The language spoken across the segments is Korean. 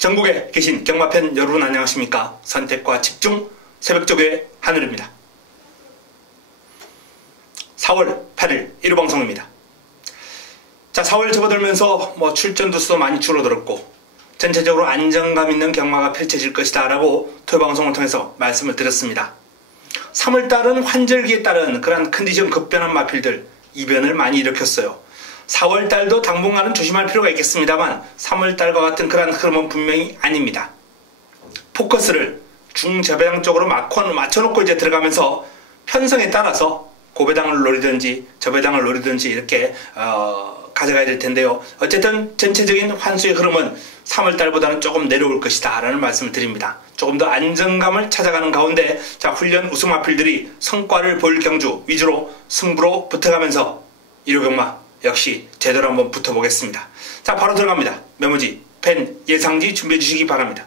전국에 계신 경마팬 여러분 안녕하십니까? 선택과 집중 새벽조교의 하늘입니다. 4월 8일 1호 방송입니다. 자, 4월 접어들면서 출전 두수도 많이 줄어들었고 전체적으로 안정감 있는 경마가 펼쳐질 것이다 라고 토요방송을 통해서 말씀을 드렸습니다. 3월달은 환절기에 따른 그런 컨디션 급변한 마필들 이변을 많이 일으켰어요. 4월달도 당분간은 조심할 필요가 있겠습니다만 3월달과 같은 그런 흐름은 분명히 아닙니다. 포커스를 중저배당 쪽으로 맞춰놓고 이제 들어가면서 편성에 따라서 고배당을 노리든지 저배당을 노리든지 이렇게 가져가야 될 텐데요. 어쨌든 전체적인 환수의 흐름은 3월달보다는 조금 내려올 것이다 라는 말씀을 드립니다. 조금 더 안정감을 찾아가는 가운데 자, 훈련 우승 마필들이 성과를 보일 경주 위주로 승부로 붙어가면서 1호 경마 역시 제대로 한번 붙어보겠습니다. 자, 바로 들어갑니다. 메모지, 펜, 예상지 준비해 주시기 바랍니다.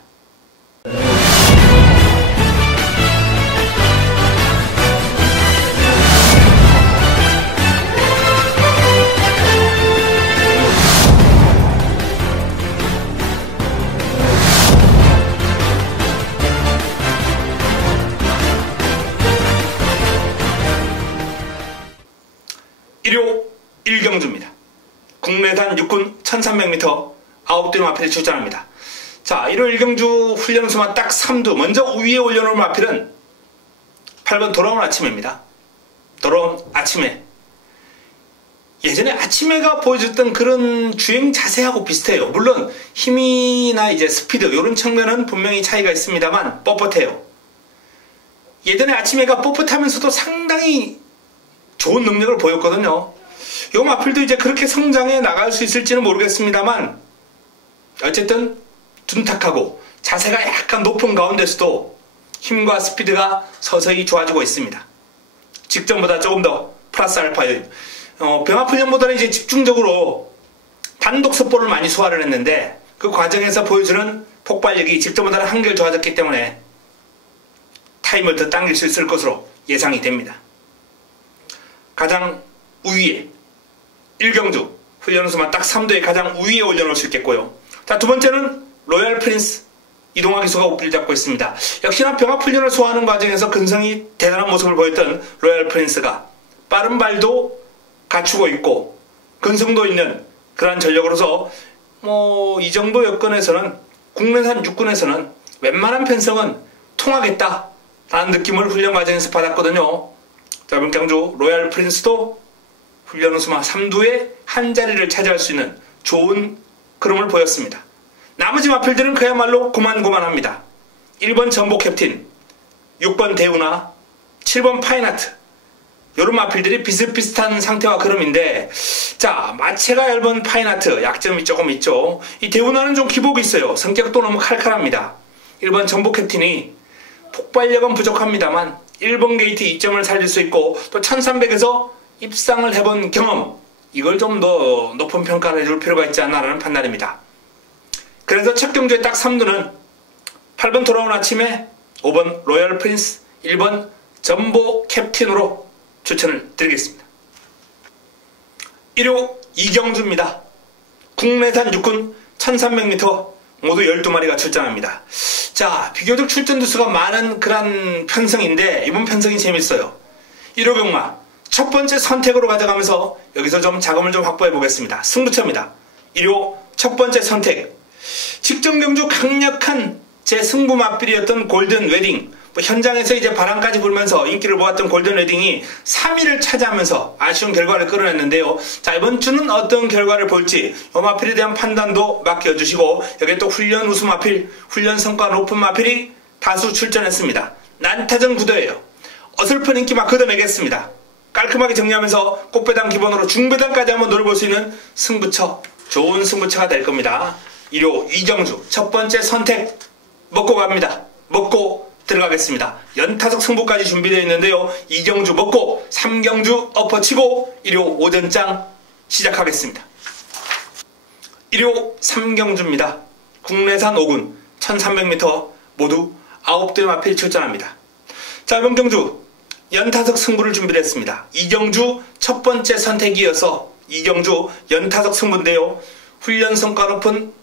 일요 1경주입니다. 국내단 육군 1300m 9대 마필이 출전합니다. 자, 1호 1경주 훈련수만 딱 3두. 먼저 위에 올려놓은 마필은 8번 돌아온 아침에입니다. 돌아온 아침에. 예전에 아침에가 보여줬던 그런 주행 자세하고 비슷해요. 물론 힘이나 이제 스피드 이런 측면은 분명히 차이가 있습니다만 뻣뻣해요. 예전에 아침에가 뻣뻣하면서도 상당히 좋은 능력을 보였거든요. 요 마필도 이제 그렇게 성장해 나갈 수 있을지는 모르겠습니다만 어쨌든 둔탁하고 자세가 약간 높은 가운데서도 힘과 스피드가 서서히 좋아지고 있습니다. 직전보다 조금 더 플러스 알파 요인. 병합훈련보다는 이제 집중적으로 단독 섭보를 많이 소화를 했는데 그 과정에서 보여주는 폭발력이 직전보다는 한결 좋아졌기 때문에 타임을 더 당길 수 있을 것으로 예상이 됩니다. 가장 우위에 1경주 훈련수만 딱 3도에 가장 우위에 올려놓을 수 있겠고요. 자, 두 번째는 로얄 프린스 이동화 기수가 우위를 잡고 있습니다. 역시나 병합훈련을 소화하는 과정에서 근성이 대단한 모습을 보였던 로얄 프린스가 빠른 발도 갖추고 있고 근성도 있는 그러한 전력으로서 이 정도 여건에서는 국내산 육군에서는 웬만한 편성은 통하겠다라는 느낌을 훈련 과정에서 받았거든요. 자, 이번 경주 로얄 프린스도 훈련 우수마 3두에 한 자리를 차지할 수 있는 좋은 흐름을 보였습니다. 나머지 마필들은 그야말로 고만고만합니다. 1번 전복 캡틴, 6번 대우나, 7번 파인아트 이런 마필들이 비슷비슷한 상태와 흐름인데 자, 마체가 얇은 파인아트 약점이 조금 있죠. 이 대우나는 좀 기복이 있어요. 성격도 너무 칼칼합니다. 1번 전복 캡틴이 폭발력은 부족합니다만 1번 게이트 2점을 살릴 수 있고 또 1300에서 입상을 해본 경험 이걸 좀 더 높은 평가를 해줄 필요가 있지 않나라는 판단입니다. 그래서 첫 경주의 딱 3두는 8번 돌아온 아침에 5번 로얄 프린스 1번 전보 캡틴으로 추천을 드리겠습니다. 1호 2경주입니다. 국내산 육군 1300m 모두 12마리가 출전합니다. 자, 비교적 출전 두수가 많은 그런 편성인데 이번 편성이 재밌어요. 1호 경마 첫 번째 선택으로 가져가면서 여기서 좀 자금을 좀 확보해 보겠습니다. 승부처입니다. 1호 첫 번째 선택. 직전 경주 강력한 제 승부 맞빌이었던 골든 웨딩. 현장에서 이제 바람까지 불면서 인기를 모았던 골든 웨딩이 3위를 차지하면서 아쉬운 결과를 끌어냈는데요. 자, 이번 주는 어떤 결과를 볼지 이 마필에 대한 판단도 맡겨주시고 여기에 또 훈련 우수 마필, 훈련 성과 높은 마필이 다수 출전했습니다. 난타전 구도예요. 어설픈 인기 막 걷어내겠습니다. 깔끔하게 정리하면서 꽃배당 기본으로 중배당까지 한번 노려볼 수 있는 승부처, 좋은 승부처가 될 겁니다. 1호 2경주 첫 번째 선택 먹고 갑니다. 먹고 들어가겠습니다. 연타석 승부까지 준비되어 있는데요. 2경주 먹고 3경주 엎어치고 1호 오전장 시작하겠습니다. 1호 3경주입니다. 국내산 5군 1300m 모두 9대 마필 출전합니다. 자, 이번 경주 연타석 승부를 준비를 했습니다. 2경주 첫 번째 선택이어서 2경주 연타석 승부인데요. 훈련 성과 높은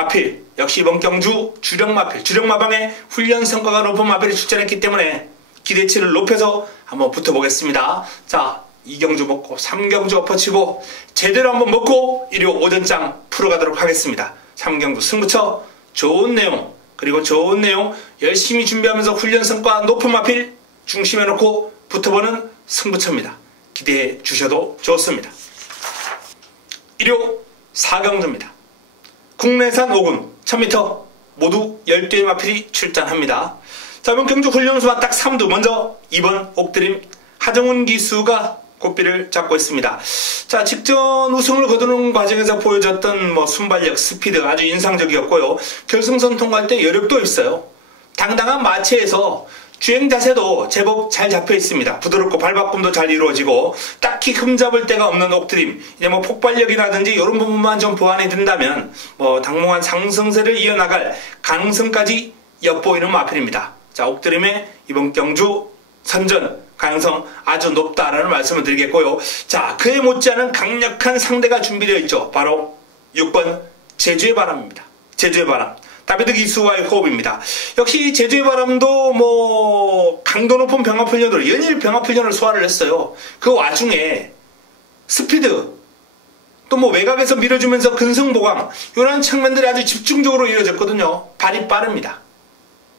마필 역시 이번 경주 주력 마필, 주력 마방에 훈련 성과가 높은 마필이 출전했기 때문에 기대치를 높여서 한번 붙어보겠습니다. 자, 2경주 먹고 3경주 엎어치고 제대로 한번 먹고 일요 오전장 풀어가도록 하겠습니다. 3경주 승부처 좋은 내용, 그리고 좋은 내용 열심히 준비하면서 훈련 성과 높은 마필 중심에 놓고 붙어보는 승부처입니다. 기대해 주셔도 좋습니다. 일요 4경주입니다. 국내산 5군 1000m 모두 12의 마필이 출전합니다. 자, 이번 경주 훈련수만 딱 3두. 먼저 2번 옥드림 하정훈 기수가 고삐를 잡고 있습니다. 자, 직전 우승을 거두는 과정에서 보여줬던 순발력, 스피드 아주 인상적이었고요. 결승선 통과할 때 여력도 있어요. 당당한 마체에서 주행 자세도 제법 잘 잡혀 있습니다. 부드럽고 발바꿈도 잘 이루어지고 딱히 흠잡을 데가 없는 옥드림. 이제 폭발력이라든지 이런 부분만 좀 보완이 된다면 당분간 상승세를 이어나갈 가능성까지 엿보이는 마필입니다. 자, 옥드림의 이번 경주 선전 가능성 아주 높다라는 말씀을 드리겠고요. 자, 그에 못지않은 강력한 상대가 준비되어 있죠. 바로 6번 제주의 바람입니다. 제주의 바람. 다비드 기수와의 호흡입니다. 역시 제주의 바람도 강도 높은 병합훈련으로 연일 병합훈련을 소화를 했어요. 그 와중에 스피드 또 외곽에서 밀어주면서 근성보강 이런 측면들이 아주 집중적으로 이루어졌거든요. 발이 빠릅니다.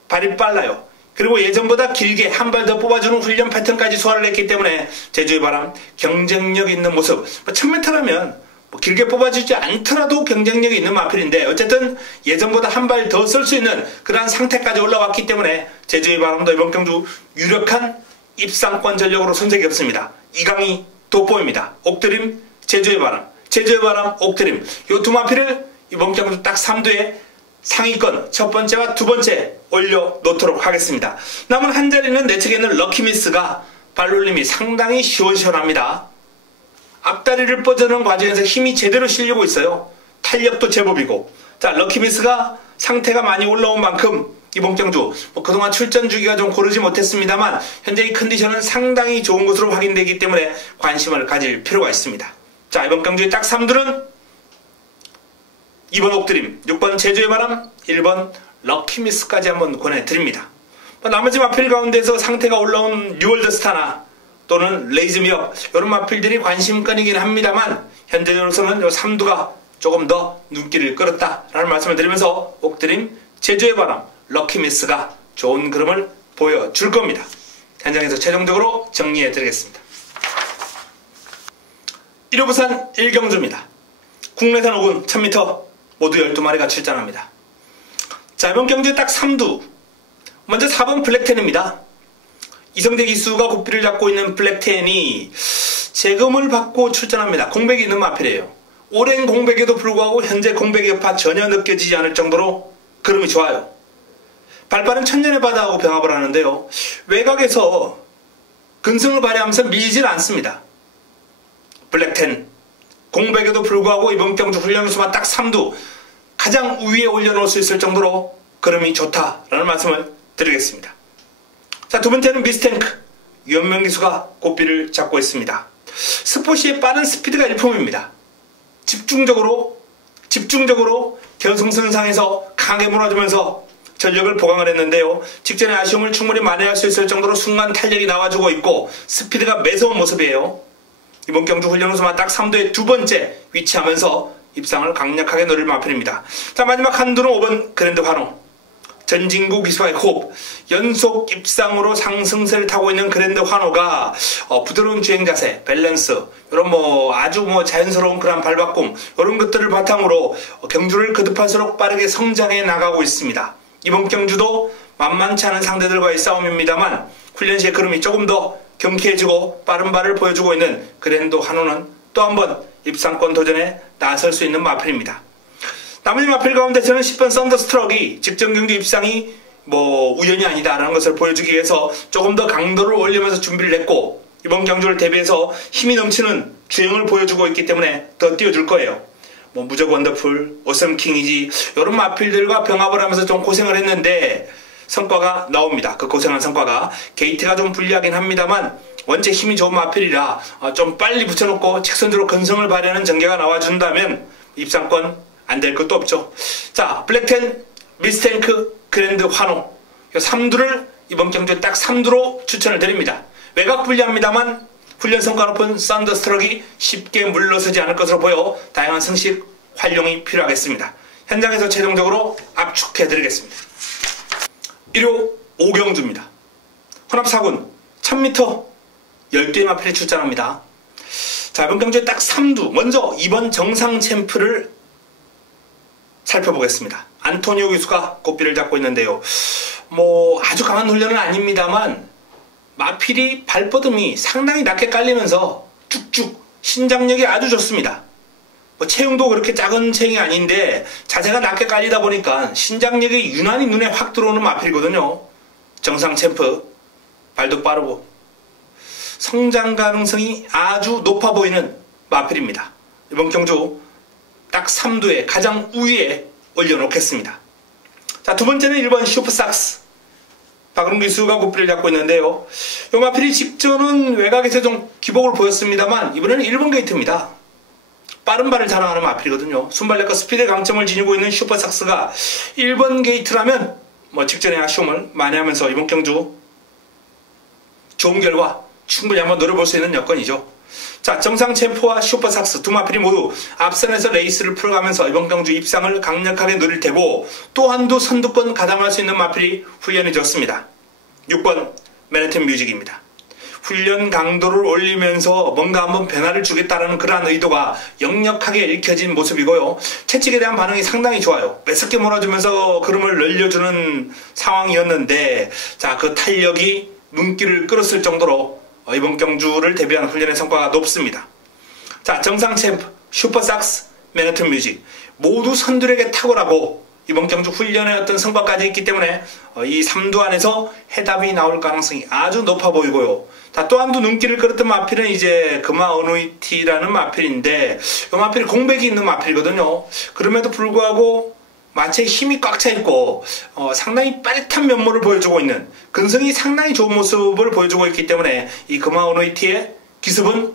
발이 빨라요. 그리고 예전보다 길게 한 발 더 뽑아주는 훈련 패턴까지 소화를 했기 때문에 제주의 바람 경쟁력 있는 모습. 1000m라면 길게 뽑아주지 않더라도 경쟁력이 있는 마필인데 어쨌든 예전보다 한 발 더 쓸 수 있는 그러한 상태까지 올라왔기 때문에 제주의 바람도 이번 경주 유력한 입상권 전력으로 손색이 없습니다. 이강이 돋보입니다. 옥드림, 제주의 바람, 제주의 바람, 옥드림 이 두 마필을 이번 경주 딱 3두에 상위권 첫 번째와 두 번째 올려놓도록 하겠습니다. 남은 한 자리는 내 측에 있는 럭키미스가 발놀림이 상당히 시원시원합니다. 앞다리를 뻗어는 과정에서 힘이 제대로 실리고 있어요. 탄력도 제법이고. 자, 럭키미스가 상태가 많이 올라온 만큼 이번 경주 그동안 출전 주기가 좀 고르지 못했습니다만 현재 이 컨디션은 상당히 좋은 것으로 확인되기 때문에 관심을 가질 필요가 있습니다. 자, 이번 경주의 딱 3두는 2번 옥드림, 6번 제주의 바람, 1번 럭키미스까지 한번 권해드립니다. 나머지 마필 가운데서 상태가 올라온 뉴월드스타나 또는 레이즈미업 이런 마필들이 관심권이긴 합니다만 현재로서는 이 3두가 조금 더 눈길을 끌었다라는 말씀을 드리면서 옥드림, 제주의 바람, 럭키미스가 좋은 그림을 보여줄 겁니다. 현장에서 최종적으로 정리해 드리겠습니다. 1호 부산 1경주입니다. 국내산 5군 1000m 모두 12마리가 출전합니다. 자, 이번 경주에 딱 3두. 먼저 4번 블랙텐입니다. 이성대 기수가 고삐를 잡고 있는 블랙텐이 재검을 받고 출전합니다. 공백이 있는 마필이에요. 오랜 공백에도 불구하고 현재 공백 여파 전혀 느껴지지 않을 정도로 그름이 좋아요. 발빠른 천년의 바다하고 병합을 하는데요. 외곽에서 근성을 발휘하면서 밀질 않습니다. 블랙텐 공백에도 불구하고 이번 경주 훈련수만 딱 3두 가장 위에 올려놓을 수 있을 정도로 그름이 좋다라는 말씀을 드리겠습니다. 자, 두 번째는 미스탱크 유현명 기수가 고삐를 잡고 있습니다. 스포시의 빠른 스피드가 일품입니다. 집중적으로 결승선상에서 강하게 몰아주면서 전력을 보강을 했는데요. 직전의 아쉬움을 충분히 만회할 수 있을 정도로 순간 탄력이 나와주고 있고 스피드가 매서운 모습이에요. 이번 경주 훈련수만 딱 3두의 두 번째 위치하면서 입상을 강력하게 노릴 마필입니다. 자, 마지막 한두는 5번 그랜드 환호 전진구 기수와의 호흡 연속 입상으로 상승세를 타고 있는 그랜드 환호가 부드러운 주행 자세, 밸런스 이런 아주 자연스러운 그런 발바꿈 이런 것들을 바탕으로 경주를 거듭할수록 빠르게 성장해 나가고 있습니다. 이번 경주도 만만치 않은 상대들과의 싸움입니다만 훈련 시의 걸음이 조금 더 경쾌해지고 빠른 발을 보여주고 있는 그랜드 환호는 또 한 번 입상권 도전에 나설 수 있는 마필입니다. 나머지 마필 가운데서는 10번 썬더스트럭이 직전 경주 입상이 우연이 아니다라는 것을 보여주기 위해서 조금 더 강도를 올리면서 준비를 했고 이번 경주를 대비해서 힘이 넘치는 주행을 보여주고 있기 때문에 더 띄워줄 거예요. 무적 원더풀, 오썸킹이지 이런 마필들과 병합을 하면서 좀 고생을 했는데 성과가 나옵니다. 그 고생한 성과가 게이트가 좀 불리하긴 합니다만 원체 힘이 좋은 마필이라 좀 빨리 붙여놓고 직선적으로 근성을 발휘하는 전개가 나와준다면 입상권 안 될 것도 없죠. 자, 블랙텐, 미스탱크, 그랜드 환호. 이 3두를 이번 경주에 딱 3두로 추천을 드립니다. 외곽 불리합니다만 훈련 성과 높은 썬더스트럭이 쉽게 물러서지 않을 것으로 보여 다양한 승식 활용이 필요하겠습니다. 현장에서 최종적으로 압축해드리겠습니다. 1호 오경주입니다. 혼합 4군 1000m 12회 마필이 출전합니다. 자, 이번 경주에 딱 3두. 먼저 이번 정상 챔프를 살펴보겠습니다. 안토니오 기수가 꽃비를 잡고 있는데요. 아주 강한 훈련은 아닙니다만 마필이 발버듬이 상당히 낮게 깔리면서 쭉쭉 신장력이 아주 좋습니다. 체형도 그렇게 작은 체형이 아닌데 자세가 낮게 깔리다 보니까 신장력이 유난히 눈에 확 들어오는 마필이거든요. 정상 챔프, 발도 빠르고 성장 가능성이 아주 높아 보이는 마필입니다. 이번 경주 딱 3두에 가장 우위에 올려놓겠습니다. 자, 두 번째는 1번 슈퍼삭스. 박은웅 기수가 고삐를 잡고 있는데요. 이 마필이 직전은 외곽에서 좀 기복을 보였습니다만 이번에는 1번 게이트입니다. 빠른 발을 자랑하는 마필이거든요. 순발력과 스피드의 강점을 지니고 있는 슈퍼삭스가 1번 게이트라면 직전에 아쉬움을 만회하면서 이번 경주 좋은 결과 충분히 한번 노려볼 수 있는 여건이죠. 자, 정상 챔프와 슈퍼삭스 두 마필이 모두 앞선에서 레이스를 풀어가면서 이번 경주 입상을 강력하게 노릴 테고 또 한두 선두권 가담할 수 있는 마필이 훈련이 좋습니다. 6번 맨해튼 뮤직입니다. 훈련 강도를 올리면서 뭔가 한번 변화를 주겠다는 그러한 의도가 역력하게 읽혀진 모습이고요. 채찍에 대한 반응이 상당히 좋아요. 매섭게 몰아주면서 걸음을 늘려주는 상황이었는데 자, 그 탄력이 눈길을 끌었을 정도로 이번 경주를 대비한 훈련의 성과가 높습니다. 자, 정상 챔프, 슈퍼삭스, 맨해튼 뮤직 모두 선두력에 탁월하고 이번 경주 훈련의 어떤 성과까지 있기 때문에 이 3두 안에서 해답이 나올 가능성이 아주 높아 보이고요. 자, 또 한 두 눈길을 끌었던 마필은 이제 금화 어누이티라는 마필인데 이 마필이 공백이 있는 마필이거든요. 그럼에도 불구하고 마체에 힘이 꽉 차 있고 상당히 빠릿한 면모를 보여주고 있는 근성이 상당히 좋은 모습을 보여주고 있기 때문에 이 금화 어누이티의 기습은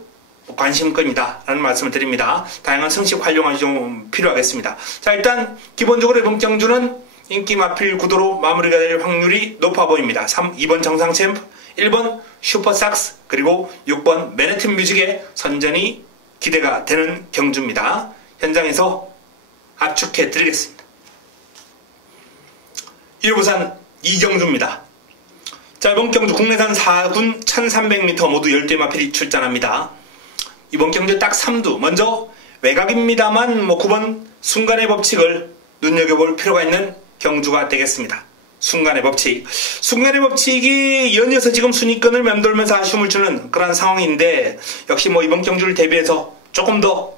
관심권이다 라는 말씀을 드립니다. 다양한 성식 활용이 좀 필요하겠습니다. 자, 일단 기본적으로 이번 경주는 인기 마필 구도로 마무리가 될 확률이 높아 보입니다. 2번 정상 챔프, 1번 슈퍼삭스, 그리고 6번 맨해튼 뮤직의 선전이 기대가 되는 경주입니다. 현장에서 압축해 드리겠습니다. 1호 부산 이경주입니다. 자, 이번 경주 국내산 4군 1300m 모두 12의 마필이 출전합니다. 이번 경주 딱 3두. 먼저 외곽입니다만 9번 순간의 법칙을 눈여겨볼 필요가 있는 경주가 되겠습니다. 순간의 법칙. 순간의 법칙이 연이어서 지금 순위권을 맴돌면서 아쉬움을 주는 그런 상황인데 역시 이번 경주를 대비해서 조금 더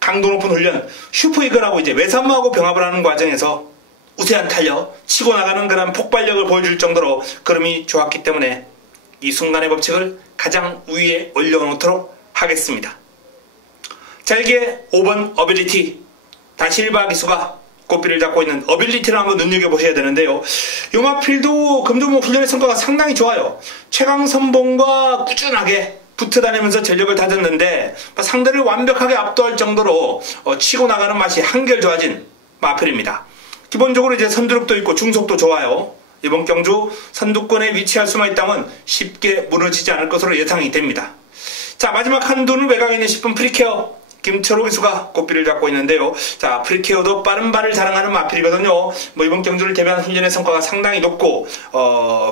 강도 높은 훈련, 슈퍼이글하고 이제 외산마하고 병합을 하는 과정에서 우세한 탄력, 치고 나가는 그런 폭발력을 보여줄 정도로 걸음이 좋았기 때문에 이 순간의 법칙을 가장 위에 올려놓도록 하겠습니다. 자, 이게 5번 어빌리티. 다실바 기수가 꽃비를 잡고 있는 어빌리티를 한번 눈여겨보셔야 되는데요. 용화필도 금조목 훈련의 성과가 상당히 좋아요. 최강 선봉과 꾸준하게 붙어다니면서 전력을 다졌는데 상대를 완벽하게 압도할 정도로 치고 나가는 맛이 한결 좋아진 마필입니다. 기본적으로 이제 선두력도 있고 중속도 좋아요. 이번 경주 선두권에 위치할 수만 있다면 쉽게 무너지지 않을 것으로 예상이 됩니다. 자, 마지막 한두는 외곽에 있는 10분 프리케어 김철호 기수가 꽃비를 잡고 있는데요. 자, 프리케어도 빠른 발을 자랑하는 마필이거든요. 이번 경주를 대비한 훈련의 성과가 상당히 높고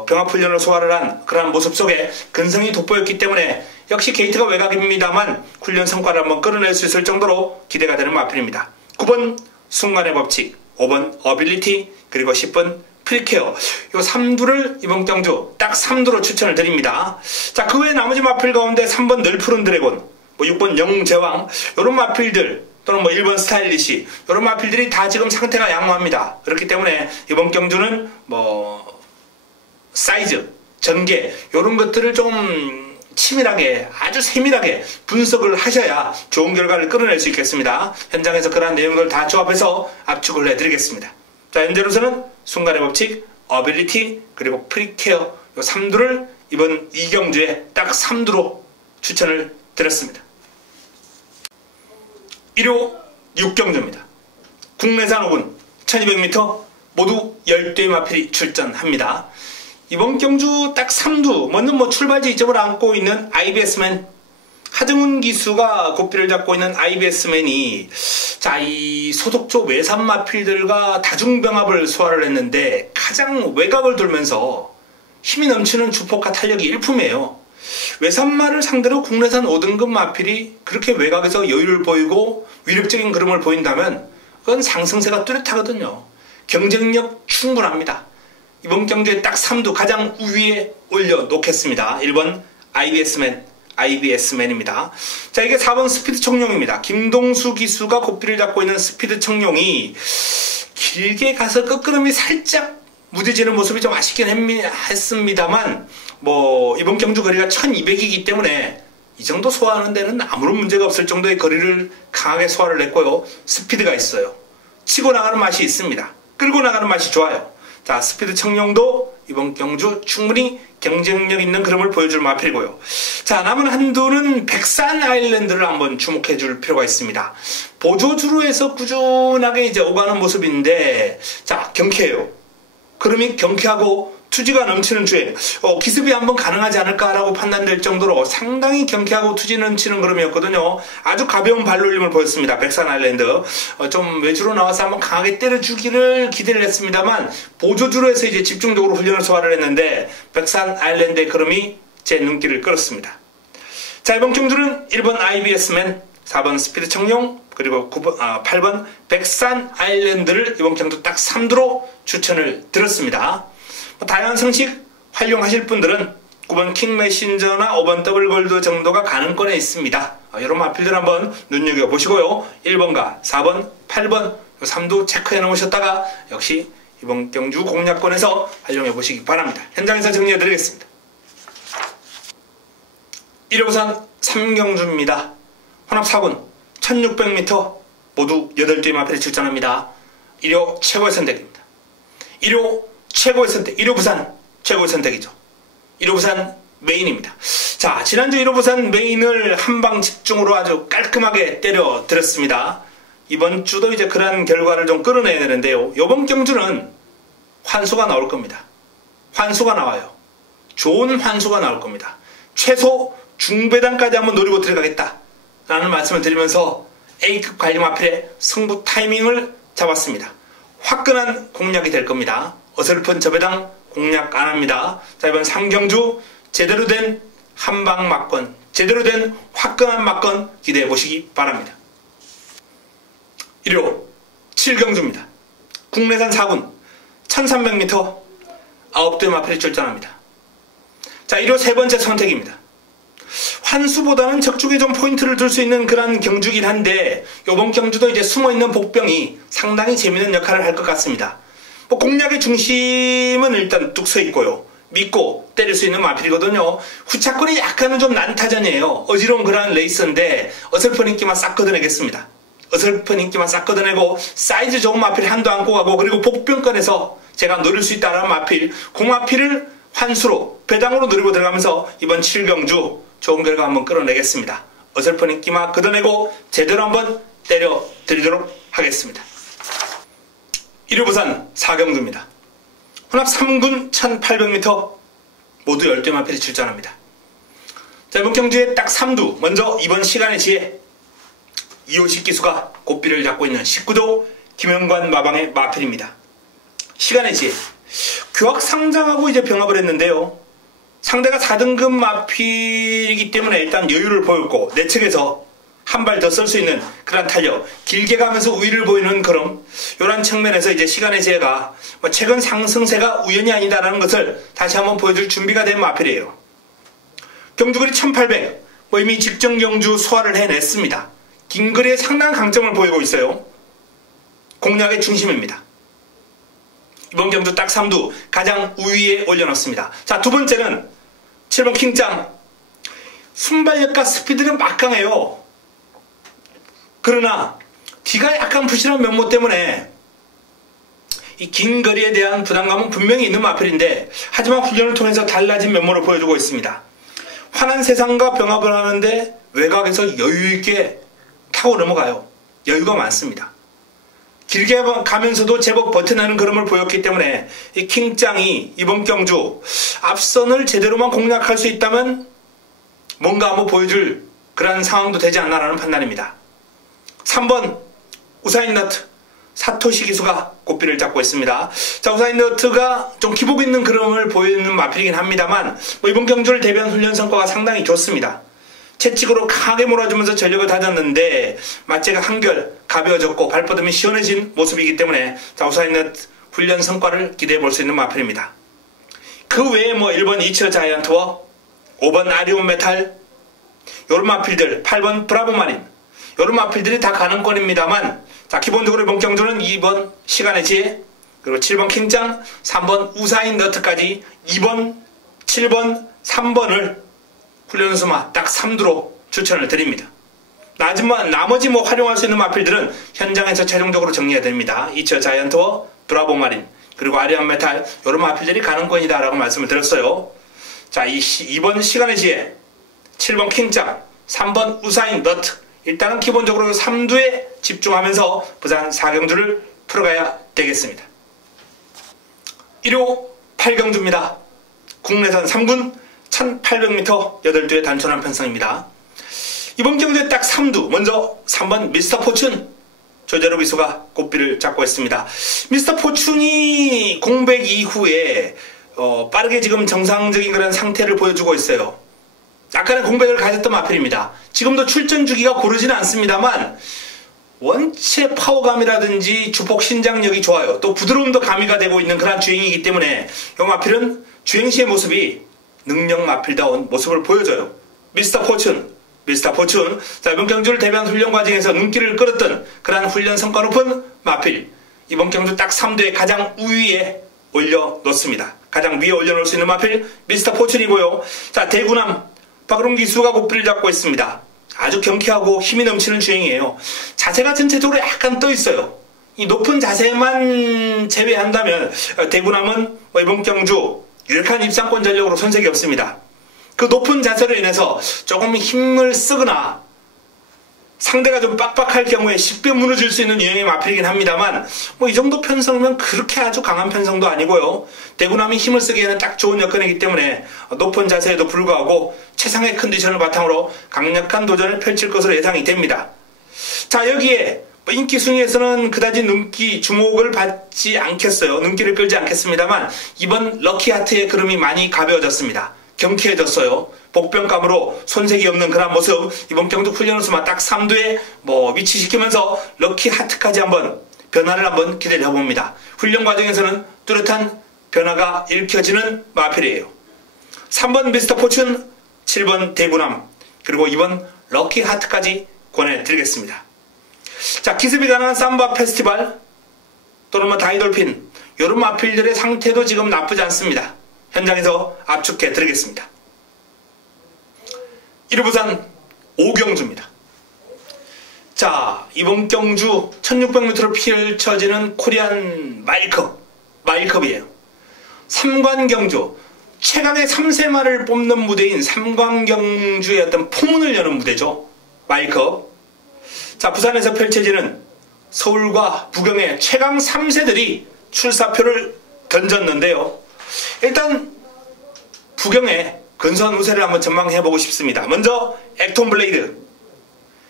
병합 훈련을 소화를 한 그러한 모습 속에 근성이 돋보였기 때문에 역시 게이트가 외곽입니다만 훈련 성과를 한번 끌어낼 수 있을 정도로 기대가 되는 마필입니다. 9번 순간의 법칙, 5번 어빌리티, 그리고 10번 프리케어. 이 3두를 이번 경주 딱 3두로 추천을 드립니다. 자, 그 외에 나머지 마필 가운데 3번 널푸른 드래곤, 6번 영제왕, 이런 마필들 또는 1번 스타일리시, 이런 마필들이 다 지금 상태가 양호합니다. 그렇기 때문에 이번 경주는 사이즈, 전개 이런 것들을 좀 치밀하게, 아주 세밀하게 분석을 하셔야 좋은 결과를 끌어낼 수 있겠습니다. 현장에서 그러한 내용들을 다 조합해서 압축을 해드리겠습니다. 자, 현재로서는 순간의 법칙, 어빌리티, 그리고 프리케어 이 3두를 이번 이경주에 딱 3두로 추천을 드렸습니다. 1호 6경주입니다. 국내산 5군 1200m 모두 10대의 마필이 출전합니다. 이번 경주 딱 3두 먼저 출발지 이점을 안고 있는 IBS맨 하정훈 기수가 고삐를 잡고 있는 IBS맨이 이 소속조 외산 마필들과 다중병합을 소화를 했는데 가장 외곽을 돌면서 힘이 넘치는 주폭과 탄력이 일품이에요. 외산마를 상대로 국내산 5등급 마필이 그렇게 외곽에서 여유를 보이고 위력적인 그림을 보인다면 그건 상승세가 뚜렷하거든요. 경쟁력 충분합니다. 이번 경주에 딱 3두 가장 우위에 올려놓겠습니다. 1번 IBS맨입니다. 자, 이게 4번 스피드 청룡입니다. 김동수 기수가 고삐를 잡고 있는 스피드 청룡이 길게 가서 끝걸음이 살짝 무뎌지는 모습이 좀 아쉽긴 했습니다만 이번 경주 거리가 1200이기 때문에 이 정도 소화하는 데는 아무런 문제가 없을 정도의 거리를 강하게 소화를 했고요. 스피드가 있어요. 치고 나가는 맛이 있습니다. 끌고 나가는 맛이 좋아요. 자, 스피드 청룡도 이번 경주 충분히 경쟁력 있는 그림을 보여줄 마필이고요. 자, 남은 한두는 백산 아일랜드를 한번 주목해 줄 필요가 있습니다. 보조주로에서 꾸준하게 이제 오가는 모습인데, 자, 경쾌해요. 그림이 경쾌하고 투지가 넘치는 주에 기습이 한번 가능하지 않을까라고 판단될 정도로 상당히 경쾌하고 투지 넘치는 그림이었거든요. 아주 가벼운 발놀림을 보였습니다. 백산 아일랜드. 좀 외주로 나와서 한번 강하게 때려주기를 기대를 했습니다만 보조주로에서 이제 집중적으로 훈련을 소화를 했는데 백산 아일랜드의 그림이 제 눈길을 끌었습니다. 자, 이번 경주는 1번 IBS맨, 4번 스피드 청룡, 그리고 8번 백산 아일랜드를 이번 경주 딱 3두로 추천을 드렸습니다. 다양한 성식 활용하실 분들은 9번 킹메신저나 5번 더블골드 정도가 가능권에 있습니다. 이런 마필들 한번 눈여겨보시고요. 1번과 4번, 8번 3두 체크해 놓으셨다가 역시 이번 경주 공략권에서 활용해 보시기 바랍니다. 현장에서 정리해 드리겠습니다. 1호산 3경주입니다. 혼합 4군 1600m 모두 8개의 마필이 출전합니다. 1호 최고의 선택입니다. 1호 최고의 선택, 1호 부산 최고의 선택이죠. 1호 부산 메인입니다. 자, 지난주 1호 부산 메인을 한방 집중으로 아주 깔끔하게 때려 드렸습니다. 이번 주도 이제 그런 결과를 좀 끌어내야 되는데요. 이번 경주는 환수가 나올 겁니다. 환수가 나와요. 좋은 환수가 나올 겁니다. 최소 중배당까지 한번 노리고 들어가겠다 라는 말씀을 드리면서 A급 관리 마필의 승부 타이밍을 잡았습니다. 화끈한 공략이 될 겁니다. 어설픈 저배당 공략 안 합니다. 자, 이번 3경주 제대로 된 한방 막건, 제대로 된 화끈한 막건 기대해 보시기 바랍니다. 1호 7경주입니다. 국내산 4군 1300m 9대 마필이 출전합니다. 자, 1호 세 번째 선택입니다. 환수보다는 적중에 좀 포인트를 둘 수 있는 그런 경주긴 한데 이번 경주도 이제 숨어있는 복병이 상당히 재미있는 역할을 할 것 같습니다. 공략의 중심은 일단 뚝 서 있고요. 믿고 때릴 수 있는 마필이거든요. 후차권이 약간은 좀 난타전이에요. 어지러운 그런 레이스인데 어설픈 인기만 싹 걷어내겠습니다. 어설픈 인기만 싹 걷어내고 사이즈 좋은 마필 한도 안고 가고 그리고 복병권에서 제가 노릴 수 있다는 마필, 그 마필을 환수로 배당으로 노리고 들어가면서 이번 7경주 좋은 결과 한번 끌어내겠습니다. 어설픈 인기만 걷어내고 제대로 한번 때려 드리도록 하겠습니다. 1호 부산 4경주입니다. 혼합 3군 1800m 모두 10대 마필이 출전합니다. 자, 이번 경주에 딱 3두 먼저 이번 시간의 지혜 이호식 기수가 고삐를 잡고 있는 19도 김영관 마방의 마필입니다. 시간의 지혜 규학 상장하고 이제 병합을 했는데요. 상대가 4등급 마필이기 때문에 일단 여유를 보였고 내측에서 한 발 더 쓸 수 있는 그런 탄력, 길게 가면서 우위를 보이는 그런 이런 측면에서 이제 시간의 지혜가 최근 상승세가 우연이 아니다라는 것을 다시 한번 보여줄 준비가 된 마필이에요. 경주거리 1800 이미 직전 경주 소화를 해냈습니다. 긴 거리에 상당한 강점을 보이고 있어요. 공략의 중심입니다. 이번 경주 딱 3두 가장 우위에 올려놓습니다. 자, 두 번째는 7번 킹짱. 순발력과 스피드는 막강해요. 그러나 뒤가 약간 부실한 면모 때문에 이 긴 거리에 대한 부담감은 분명히 있는 마필인데 하지만 훈련을 통해서 달라진 면모를 보여주고 있습니다. 환한 세상과 병합을 하는데 외곽에서 여유있게 타고 넘어가요. 여유가 많습니다. 길게 가면서도 제법 버텨내는 그림을 보였기 때문에 이 킹짱이 이번 경주 앞선을 제대로만 공략할 수 있다면 뭔가 한번 보여줄 그런 상황도 되지 않나라는 판단입니다. 3번 우사인 너트 사토시 기수가 고삐를 잡고 있습니다. 자, 우사인 너트가 좀 기복 있는 그림을 보이는 마필이긴 합니다만 이번 경주를 대비한 훈련 성과가 상당히 좋습니다. 채찍으로 강하게 몰아주면서 전력을 다졌는데 맞제가 한결 가벼워졌고 발버둥이 시원해진 모습이기 때문에 자, 우사인 너트 훈련 성과를 기대해 볼 수 있는 마필입니다. 그 외에 1번 이치어 자이언트워, 5번 아리온 메탈, 요런 마필들, 8번 브라보 마린, 요런 마필들이 다 가능권입니다만 자, 기본적으로 이번 경주는 2번 시간의 지혜, 그리고 7번 킹짱, 3번 우사인 너트까지 2번, 7번, 3번을 훈련수마 딱 3두로 추천을 드립니다. 나머지 활용할 수 있는 마필들은 현장에서 최종적으로 정리해야 됩니다. 이처 자이언트워, 브라보 마린, 그리고 아리안 메탈, 요런 마필들이 가능권이다 라고 말씀을 드렸어요. 자, 2번 시간의 지혜, 7번 킹짱, 3번 우사인 너트, 일단은 기본적으로 3두에 집중하면서 부산 4경주를 풀어가야 되겠습니다. 1호 8경주입니다. 국내선 3군 1800m 8두의 단촐한 편성입니다. 이번 경주에 딱 3두, 먼저 3번 미스터 포춘, 조재로 기수가 고삐를 잡고 있습니다. 미스터 포춘이 공백 이후에 빠르게 지금 정상적인 그런 상태를 보여주고 있어요. 약간의 공백을 가졌던 마필입니다. 지금도 출전 주기가 고르지는 않습니다만 원체 파워감이라든지 주폭 신장력이 좋아요. 또 부드러움도 가미가 되고 있는 그런 주행이기 때문에 이 마필은 주행시의 모습이 능력 마필다운 모습을 보여줘요. 미스터 포춘. 자, 이번 경주를 대비한 훈련 과정에서 눈길을 끌었던 그러한 훈련 성과 높은 마필. 이번 경주 딱 3두에 가장 우위에 올려놓습니다. 가장 위에 올려놓을 수 있는 마필 미스터 포춘이고요. 자, 대구남 박으론 기수가 고삐를 잡고 있습니다. 아주 경쾌하고 힘이 넘치는 주행이에요. 자세가 전체적으로 약간 떠 있어요. 이 높은 자세만 제외한다면 대구남은 이번 경주 유력한 입상권 전력으로 손색이 없습니다. 그 높은 자세로 인해서 조금 힘을 쓰거나 상대가 좀 빡빡할 경우에 쉽게 무너질 수 있는 유형의 마필이긴 합니다만 이 정도 편성이면 그렇게 아주 강한 편성도 아니고요. 대구남이 힘을 쓰기에는 딱 좋은 여건이기 때문에 높은 자세에도 불구하고 최상의 컨디션을 바탕으로 강력한 도전을 펼칠 것으로 예상이 됩니다. 자, 여기에 인기 순위에서는 그다지 주목을 받지 않겠어요. 눈길을 끌지 않겠습니다만 이번 럭키하트의 그림이 많이 가벼워졌습니다. 경쾌해졌어요. 복병감으로 손색이 없는 그런 모습, 이번 경주 훈련수만 딱 3두에 위치시키면서 럭키하트까지 한번 변화를 한번 기대를 해봅니다. 훈련 과정에서는 뚜렷한 변화가 읽혀지는 마필이에요. 3번 미스터 포춘, 7번 대구남, 그리고 2번 럭키하트까지 권해드리겠습니다. 자, 기습이 가능한 삼바 페스티벌 또는 다이돌핀, 이런 마필들의 상태도 지금 나쁘지 않습니다. 현장에서 압축해 드리겠습니다. 1호 부산 5경주입니다. 자, 이번 경주 1600m로 펼쳐지는 코리안 마일컵이에요. 3관 경주, 최강의 3세마를 뽑는 무대인 3관 경주의 어떤 포문을 여는 무대죠. 마일컵. 자, 부산에서 펼쳐지는 서울과 부경의 최강 3세들이 출사표를 던졌는데요. 일단 부경의 근소한 우세를 한번 전망해보고 싶습니다. 먼저 액톤 블레이드.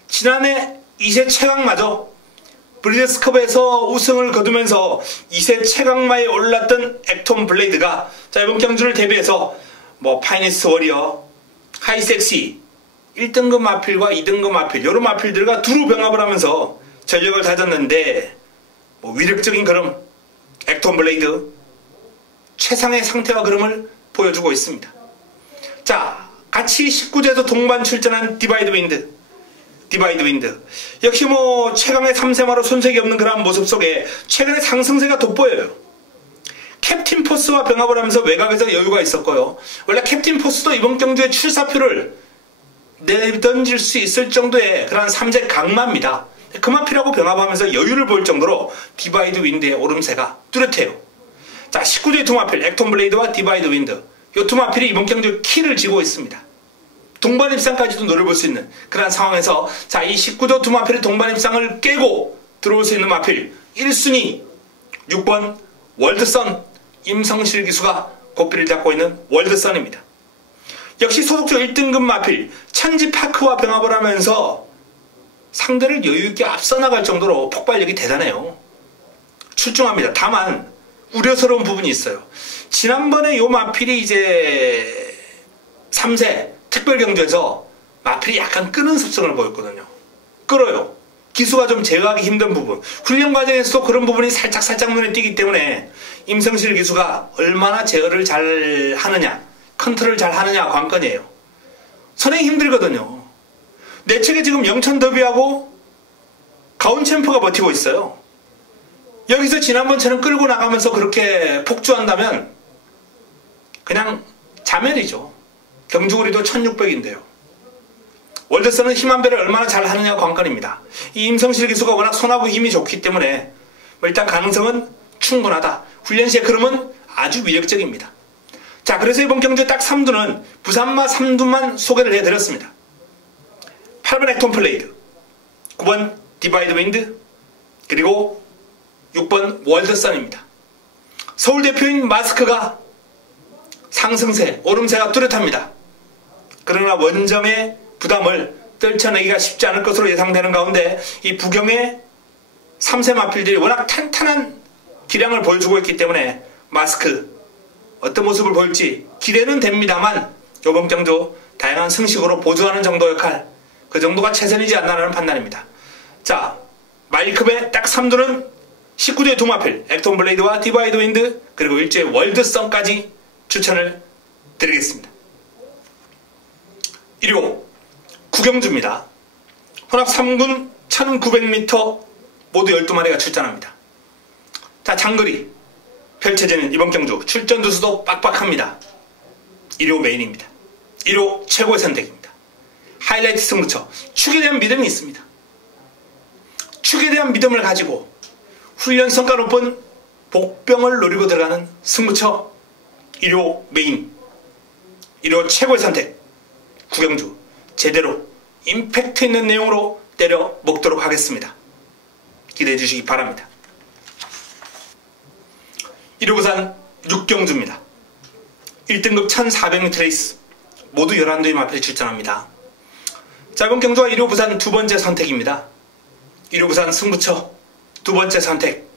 지난해 2세 최강마저 브리더스컵에서 우승을 거두면서 2세 최강마에 올랐던 액톤 블레이드가 자, 이번 경주를 대비해서 파이니스트 워리어, 하이섹시, 1등급 마필과 2등급 마필, 이런 마필들과 두루 병합을 하면서 전력을 다졌는데 위력적인 그럼 액톤 블레이드 최상의 상태와 그림을 보여주고 있습니다. 자, 같이 19제에서 동반 출전한 디바이드 윈드. 역시 최강의 3세마로 손색이 없는 그런 모습 속에 최근에 상승세가 돋보여요. 캡틴 포스와 병합을 하면서 외곽에서 여유가 있었고요. 원래 캡틴 포스도 이번 경주에 출사표를 내던질 수 있을 정도의 그런 3세 강마입니다. 그마필하고 병합하면서 여유를 보일 정도로 디바이드 윈드의 오름세가 뚜렷해요. 자, 19제 두 마필 액톤 블레이드와 디바이드 윈드, 이 두 마필이 이번 경주 키를 쥐고 있습니다. 동반 입상까지도 노려볼 수 있는 그런 상황에서 자, 이 19조 두 마필의 동반 입상을 깨고 들어올 수 있는 마필, 1순위 6번 월드선 임성실 기수가 고삐를 잡고 있는 월드선입니다. 역시 소속조 1등급 마필 천지파크와 병합을 하면서 상대를 여유있게 앞서 나갈 정도로 폭발력이 대단해요. 출중합니다. 다만 우려스러운 부분이 있어요. 지난번에 요 마필이 이제 3세 특별경주에서 마필이 약간 끄는 습성을 보였거든요. 끌어요. 기수가 좀 제어하기 힘든 부분. 훈련 과정에서도 그런 부분이 살짝 눈에 띄기 때문에 임성실 기수가 얼마나 제어를 잘 하느냐, 컨트롤을 잘 하느냐 관건이에요. 선행이 힘들거든요. 내 측에 지금 영천 더비하고 가온 챔프가 버티고 있어요. 여기서 지난번처럼 끌고 나가면서 그렇게 폭주한다면 그냥 자멸이죠. 경주거리도 1600인데요. 월드선은 힘한 배를 얼마나 잘 하느냐 관건입니다. 이 임성실 기수가 워낙 손하고 힘이 좋기 때문에 일단 가능성은 충분하다. 훈련 시에 그러면 아주 위력적입니다. 자, 그래서 이번 경주 딱 3두는 부산마 3두만 소개를 해드렸습니다. 8번 액톤 플레이드, 9번 디바이드 윈드, 그리고 6번 월드선입니다. 서울 대표인 마스크가 상승세, 오름세가 뚜렷합니다. 그러나 원정의 부담을 떨쳐내기가 쉽지 않을 것으로 예상되는 가운데 이 부경의 3세 마필들이 워낙 탄탄한 기량을 보여주고 있기 때문에 마스크 어떤 모습을 보일지 기대는 됩니다만 이번 경주 다양한 승식으로 보조하는 정도 역할, 그 정도가 최선이지 않나라는 판단입니다. 자, 마일급의 딱 3두는 19주의 두 마필 액톤 블레이드와 디바이드 윈드, 그리고 1주의 월드선까지 추천을 드리겠습니다. 1호 구경주입니다. 혼합 3군 1900m 모두 12마리가 출전합니다. 자, 장거리 펼쳐지는 이번 경주 출전 두수도 빡빡합니다. 1호 메인입니다. 1호 최고의 선택입니다. 하이라이트 승부처, 축에 대한 믿음이 있습니다. 축에 대한 믿음을 가지고 훈련 성과 높은 복병을 노리고 들어가는 승부처 1호 메인, 1호 최고의 선택 구경주 제대로 임팩트 있는 내용으로 때려 먹도록 하겠습니다. 기대해 주시기 바랍니다. 1호 부산 6경주입니다. 1등급 1400m 레이스 모두 11두의 마필이 출전합니다. 자, 이번 경주와 1호 부산 두 번째 선택입니다. 1호 부산 승부처 두 번째 선택.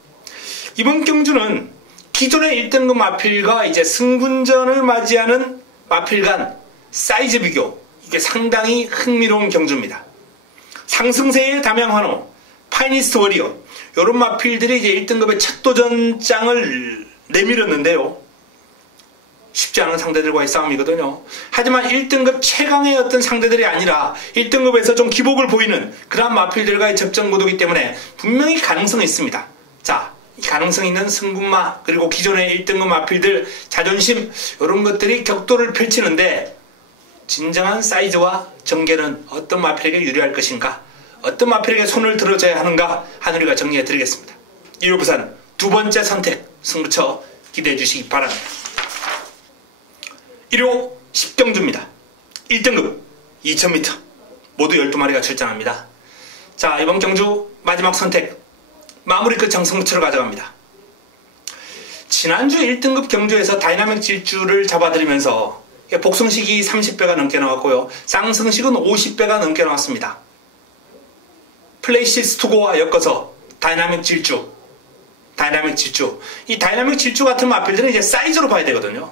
이번 경주는 기존의 1등급 마필과 이제 승군전을 맞이하는 마필 간 사이즈 비교, 이게 상당히 흥미로운 경주입니다. 상승세의 담양환호, 파이니스트 워리어, 이런 마필들이 이제 1등급의 첫 도전장을 내밀었는데요. 쉽지 않은 상대들과의 싸움이거든요. 하지만 1등급 최강의 어떤 상대들이 아니라 1등급에서 좀 기복을 보이는 그런 마필들과의 접전 구도이기 때문에 분명히 가능성이 있습니다. 자, 이 가능성 있는 승군마, 그리고 기존의 1등급 마필들 자존심, 이런 것들이 격돌을 펼치는데 진정한 사이즈와 전개는 어떤 마필에게 유리할 것인가, 어떤 마필에게 손을 들어줘야 하는가, 하늘이가 정리해 드리겠습니다. 1호 부산 두 번째 선택 승부처 기대해 주시기 바랍니다. 1호 10경주입니다. 1등급 2000m 모두 12마리가 출전합니다. 자, 이번 경주 마지막 선택 마무리 끝장 승부처를 가져갑니다. 지난주 1등급 경주에서 다이나믹 질주를 잡아들이면서 복승식이 30배가 넘게 나왔고요. 쌍승식은 50배가 넘게 나왔습니다. 플레이시 스투고와 엮어서 다이나믹 질주. 이 다이나믹 질주 같은 마필들은 이제 사이즈로 봐야 되거든요.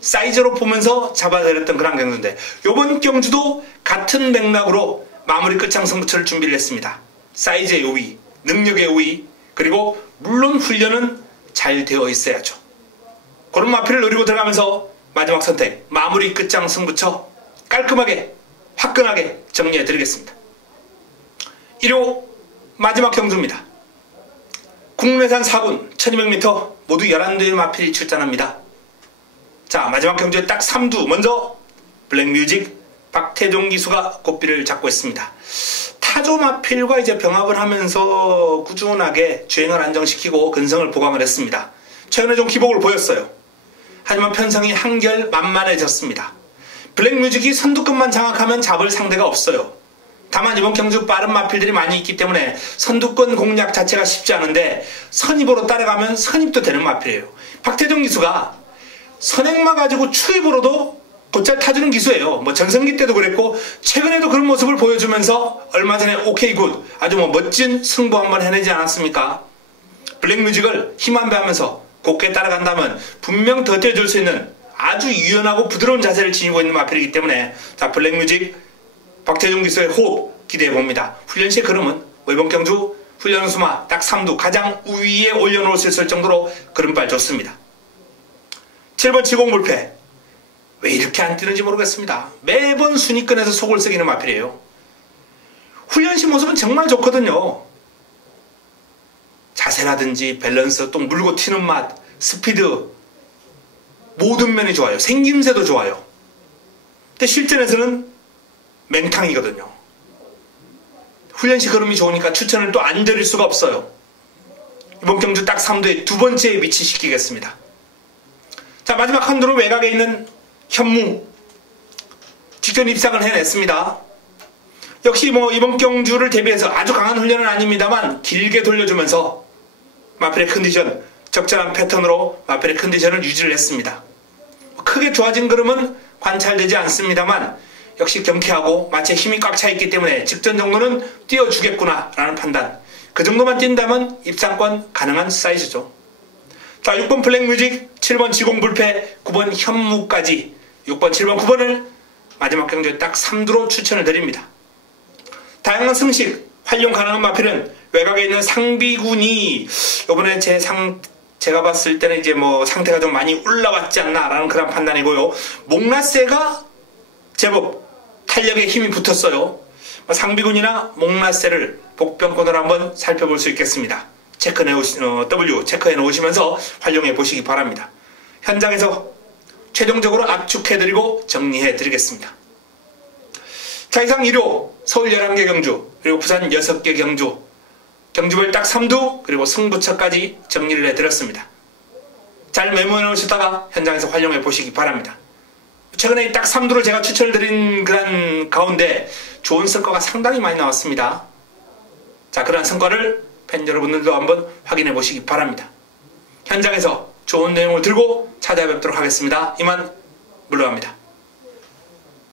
사이즈로 보면서 잡아들였던 그런 경주인데 이번 경주도 같은 맥락으로 마무리 끝장 승부처를 준비를 했습니다. 사이즈의 우위, 능력의 우위, 그리고 물론 훈련은 잘 되어 있어야죠. 그런 마필을 노리고 들어가면서 마지막 선택 마무리 끝장 승부처 깔끔하게 화끈하게 정리해 드리겠습니다. 1호 마지막 경주입니다. 국내산 4군 1200m 모두 11두의 마필이 출전합니다. 자, 마지막 경주에 딱 3두. 먼저 블랙뮤직 박태종 기수가 고삐를 잡고 있습니다. 타조 마필과 이제 병합을 하면서 꾸준하게 주행을 안정시키고 근성을 보강을 했습니다. 최근에 좀 기복을 보였어요. 하지만 편성이 한결 만만해졌습니다. 블랙뮤직이 선두급만 장악하면 잡을 상대가 없어요. 다만 이번 경주 빠른 마필들이 많이 있기 때문에 선두권 공략 자체가 쉽지 않은데 선입으로 따라가면 선입도 되는 마필이에요. 박태종 기수가 선행마 가지고 추입으로도 곧잘 타주는 기수예요. 뭐 전성기 때도 그랬고 최근에도 그런 모습을 보여주면서 얼마 전에 오케이 굿 아주 뭐 멋진 승부 한번 해내지 않았습니까? 블랙뮤직을 힘 한 배 하면서 곱게 따라간다면 분명 더 뛰어줄 수 있는 아주 유연하고 부드러운 자세를 지니고 있는 마필이기 때문에 자 블랙뮤직 박태종 기수의 호흡 기대해봅니다. 훈련시의 걸음은 이번 경주 훈련수마 딱 3두 가장 우위에 올려놓을 수 있을 정도로 걸음발 좋습니다. 7번 지공불패 왜 이렇게 안 뛰는지 모르겠습니다. 매번 순위권에서 속을 썩이는 마필이에요. 훈련시 모습은 정말 좋거든요. 자세라든지 밸런스 또 물고 튀는 맛 스피드 모든 면이 좋아요. 생김새도 좋아요. 근데 실전에서는 맹탕이거든요. 훈련시 걸음이 좋으니까 추천을 또 안 드릴 수가 없어요. 이번 경주 딱 3두의 두 번째에 위치시키겠습니다. 자 마지막 한두로 외곽에 있는 현무 직전 입상을 해냈습니다. 역시 뭐 이번 경주를 대비해서 아주 강한 훈련은 아닙니다만 길게 돌려주면서 마필의 컨디션 적절한 패턴으로 마필의 컨디션을 유지를 했습니다. 크게 좋아진 걸음은 관찰되지 않습니다만 역시 경쾌하고 마치에 힘이 꽉 차 있기 때문에 직전 정도는 뛰어주겠구나 라는 판단. 그 정도만 뛴다면 입상권 가능한 사이즈죠. 자 6번 블랙뮤직 7번 지공불패 9번 현무까지 6번 7번 9번을 마지막 경주에 딱 3두로 추천을 드립니다. 다양한 승식 활용 가능한 마필은 외곽에 있는 상비군이 이번에 제가 봤을 때는 이제 뭐 상태가 좀 많이 올라왔지 않나라는 그런 판단이고요. 목라세가 제법 탄력에 힘이 붙었어요. 상비군이나 목라세를 복병권으로 한번 살펴볼 수 있겠습니다. W 체크해 놓으시면서 활용해 보시기 바랍니다. 현장에서 최종적으로 압축해드리고 정리해드리겠습니다. 자 이상 1호 서울 11개 경주 그리고 부산 6개 경주 경주별 딱 3두 그리고 승부처까지 정리를 해드렸습니다. 잘 메모해 놓으셨다가 현장에서 활용해 보시기 바랍니다. 최근에 딱 3두를 제가 추천을 드린 그런 가운데 좋은 성과가 상당히 많이 나왔습니다. 자 그러한 성과를 팬 여러분들도 한번 확인해 보시기 바랍니다. 현장에서 좋은 내용을 들고 찾아뵙도록 하겠습니다. 이만 물러갑니다.